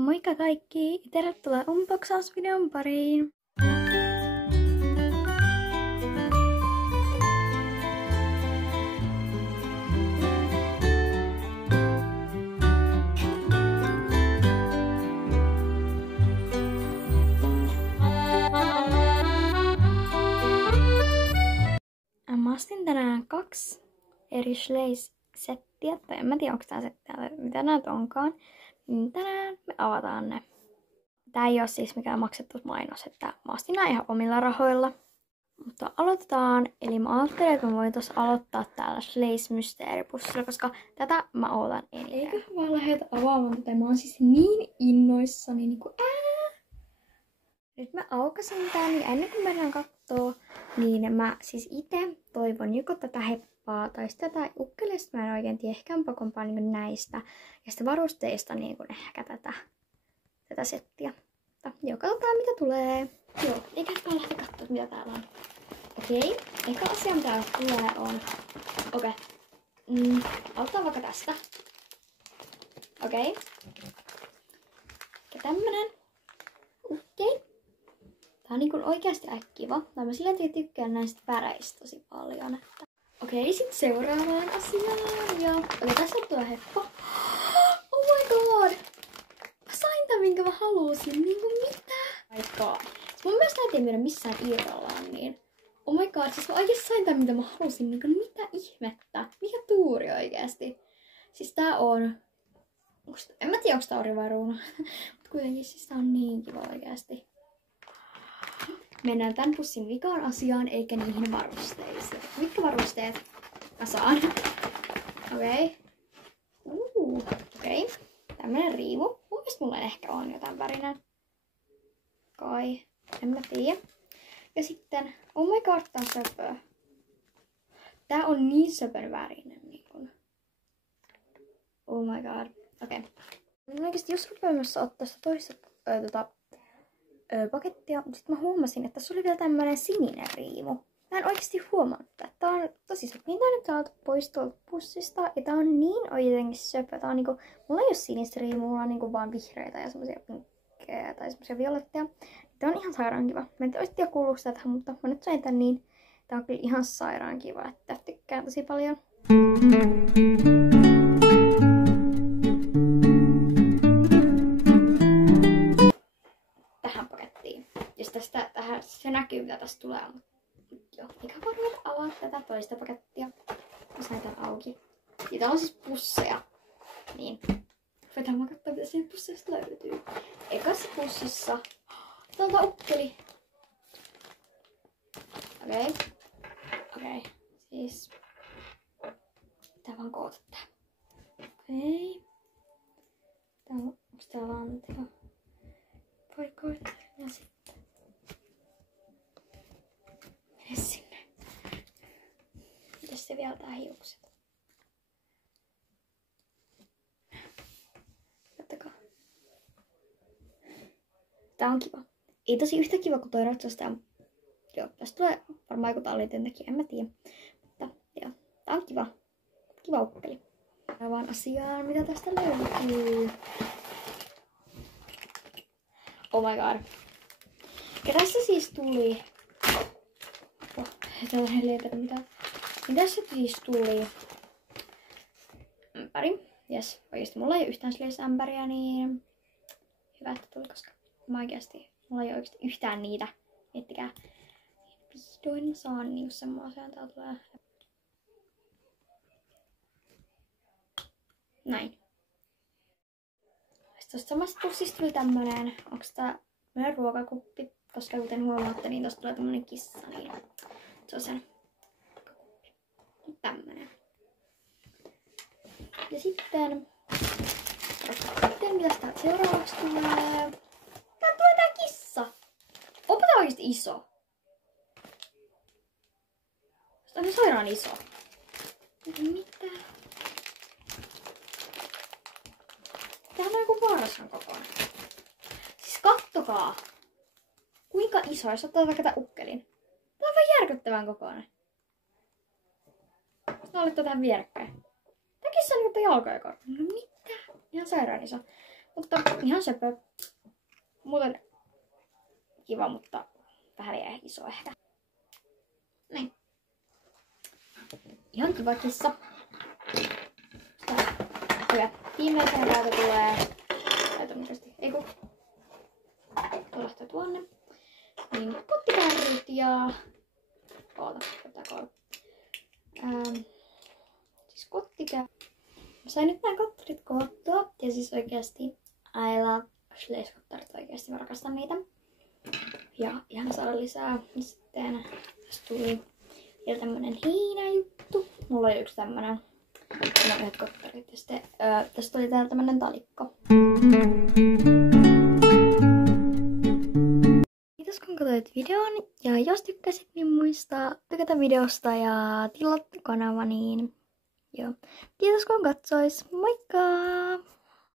Moikka kaikki! Tervetuloa unboxausvideon pariin! Mä ostin tänään 2 eri Schleis-settiä, tai en mä tiedä onko tää settiä tai mitä näitä onkaan. Niin tänään me avataan ne. Tää ei oo siis mikään maksettu mainos, että mä ostin nää ihan omilla rahoilla. Mutta aloitetaan, eli mä ajattelin, että mä voin tossa aloittaa täällä Schleis-mysteeripussilla, koska tätä mä ootan eniten. Eikö vaan lähdetä avaamaan tätä? Mä oon siis niin innoissani niinku Nyt mä aukasin tän ja ennen kuin mennään kattoo, niin mä siis ite toivon joko tätä heppaa tai tätä ukkelista. Mä en oikein tiedä, ehkä on pakompaa niin näistä. Ja sitten varusteista niin ehkä tätä settiä. Joo, katsotaan mitä tulee. Joo, eikä vaan lähteä katsoa mitä täällä on. Okei, eka asia mitä täällä tulee on... Aloitetaan vaikka tästä. Okei. Ja tämmönen. Okei. Tää on niinku oikeasti kiva. Mä silleen tykkään näistä väreistä tosi paljon. Okei, sit seuraavaan asiaan. Ja tässä tulee heppo. Oh my god! Mä sain tän minkä mä halusin. Niinku mitä? Oh my god. Mun mielestä näitä ei myydä missään irrallaan niin. Oh my god, siis mä oikeesti sain tän mitä mä halusin. Niinku mitä ihmettä? Mikä tuuri oikeesti? Siis tää on... En mä tiedä onks tää ori vai ruuna. Mut kuitenkin siis tää on niin kiva oikeesti. Mennään tän pussin vikaan asiaan, eikä niihin varusteisiin. Mitkä varusteet mä saan? Okei. Okei. Tämmönen riimu. Mun mielestä mulla ehkä on jotain värinen. Kai. En mä tiedä. Ja sitten, oh my god, tää on söpö. Tää on niin söpön värinen. Niin kun. Oh my god. Okei. Oikeesti jos rupeaa myös ottaa sitä toista pakettia, mutta sitten mä huomasin, että tässä oli vielä tämmönen sininen riimu. Mä en oikeasti huomannut, että tää on tosi söpö. Niin tää nyt saatu pois tuolta pussista, ja tää on niin jotenkin söpö. Tää on niinku, mulla ei oo sinistä riimua, mulla on niinku vaan vihreitä ja semmosia pinkkejä tai semmosia violetteja. Tää on ihan sairaan kiva. Mä en tiedä kuuluuko tätä, mutta mä nyt sain tän niin. Tää on kyllä ihan sairaan kiva, että tykkään tosi paljon. Tähän se näkyy mitä tästä tulee. Joo, eikä varmaan avaa tätä toista pakettia. Mä sain tän auki. Ja täällä on siis pusseja. Niin. Voidaan mä katsoa mitä siihen pusseista löytyy. Ekassa pussissa. Tuolta ukkeli. Okei. Siis. Pitää vaan koota tää. Okei. Onks tää lantio? Paikoita. Ja sitten. Sinne. Mitäs se vielä tää hiukset? Kattokaa. Tää on kiva. Ei tosi yhtä kiva kuin toi ratsasta. Joo, tästä tulee varmaan joku tallityöntekijä, en mä tiedä. Mutta joo, tää on kiva. Kiva ukkeli. Vaan asiaan, mitä tästä löytyy. Oh my god. Ja tässä siis tuli... Tällainen leipä mitään. Niin tässä siis tuli ämpäri. Jes, oikeesti mulla ei ole yhtään Schleis-ämpäriä, niin hyvä, että tuli, koska mulla ei oikeesti yhtään niitä. Miettikää. Vihdoin mä saan niinku semmoisen, täällä tulee. Näin. Sitten tosta samasta pussista tuli tämmönen, onks tää meidän ruokakuppi, koska kuten huomaatte, niin tosta tulee tämmönen kissa, niin se on sen tämmönen. Ja sitten mitäs täältä seuraavaksi tulee? Täältä tulee tää kissa! Onpa tää oikeesti iso. Tää on sairaan iso. Mitä? Täällä on joku varsan kokoinen. Siis kattokaa! Kuinka iso, jos ottaa vaikka tää ukkelin. Tää on vaan järkyttävän kokoinen. Sitten laittaa tähän vierekkäin. Tää kissa on niinku jalkoja korkein. No mitä? Ihan sairaan iso. Mutta ihan söpö. Muuten kiva, mutta vähän liian iso ehkä. Näin. Ihan kiva kissa. Hyvä. Viimeisen täältä tulee tämmöisesti. Eiku. Tuollaista tuonne. Niin kottikärryt ja... Oota, siis kottikärryt. Sain nyt nää kottarit koottua. Ja siis oikeasti I love Schlees-kottarit oikeasti. Mä rakastan niitä. Ja ihan saada lisää. Ja sitten tässä tuli vielä tämmönen hiinajuttu. Mulla oli yksi tämmönen. No yhdet kottarit. Ja sitten tässä tuli täällä tämmönen talikko. Kiitos kun katsoit videon. Ja jos tykkäsit, niin muista tykätä videosta ja tilata kanava, niin joo. Kiitos kun katsois. Moikka!